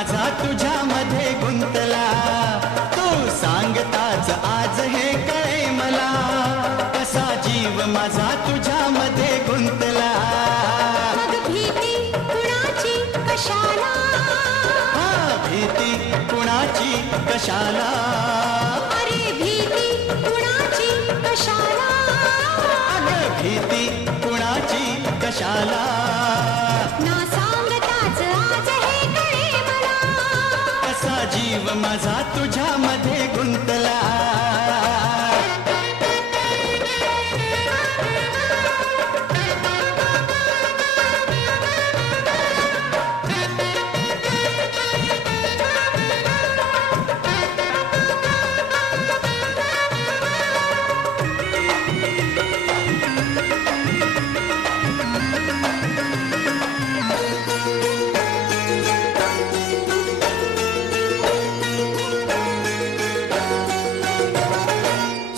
माझा तुझ्यामध्ये गुंतला, तू सांगताच आज हे कळे मला, कसा जीव माझा तुझ्यामध्ये गुंतला. मग भीती कुणाची कशाला, भीती कुणाची कशाला, अरे भीती कुणाची कशाला, अगं भीती कुणाची कशाला. ना सांगताच आज हे कळे मला, कसा जीव माझा तुझ्यामध्ये गुंतला.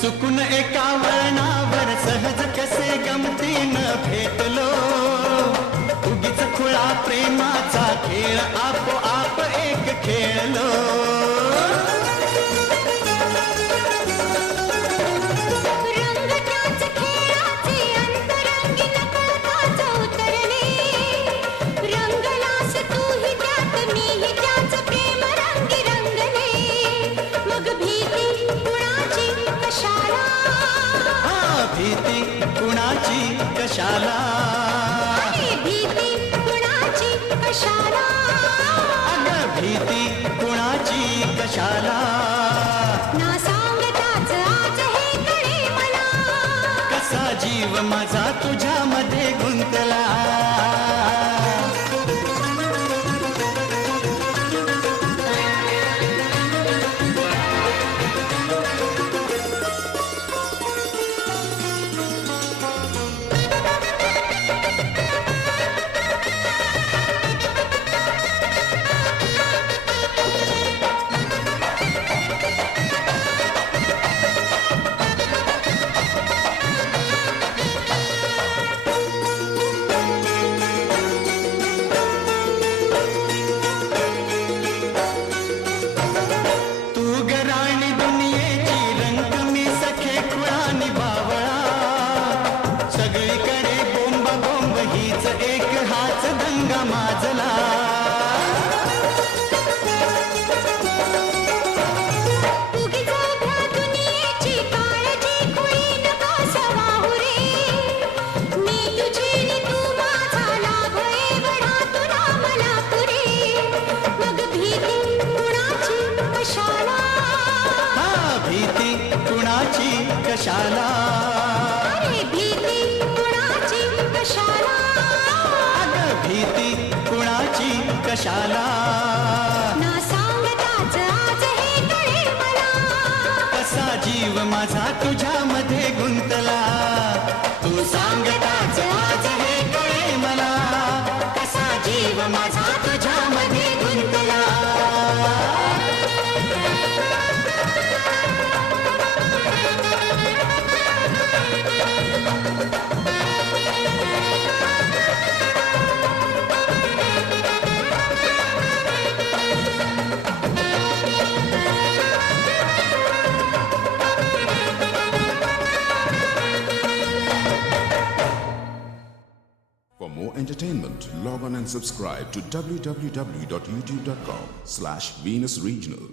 चुकून एका वळणावर सहज कसे गमतीनं भेटलो, उगीच खुळा प्रेमाचा खेळ आपोआप एक खेळलो. रंग त्याच खेळाचे अंतरंगी नकळताच उतरले, रंगलास तूही त्यात मीही त्याच प्रेम रंगी रंगले. मग भीती कुणाची कशाला, भीती कुणाची कशाला, अरे भीती कुणाची कशाला, अगं भीती कुणाची कशाला. ना सांगताच आज हे कळे मला, कसा जीव माझा तुझ्यामध्ये गुंतला. तू गराणी दुनियेची रंग मी सखे खुळानी बावळा, सगळीकडे बोंब बोंब हीच एक हाच दंगा माजला. उगीच उभ्या दुनियेची काळजी खुळी नको सवाहू रे, मी तुझी नि तू माझा लाभ एवढा तुला मला पुरे. मग भीती कुणाची कशाला, भीती कुणाची कशाला, अरे भीती कुणाची कशाला, अगं भीती कुणाची कशाला. ना सांगताच आज हे कळे मला, कसा जीव माझा तुझ्यामध्ये गुंतला. तू सांगताच आज हे कळे मला, कसा जीव माझा तुझ्यामध्ये गुंतला. For more entertainment, log on and subscribe to www.youtube.com/venusregional.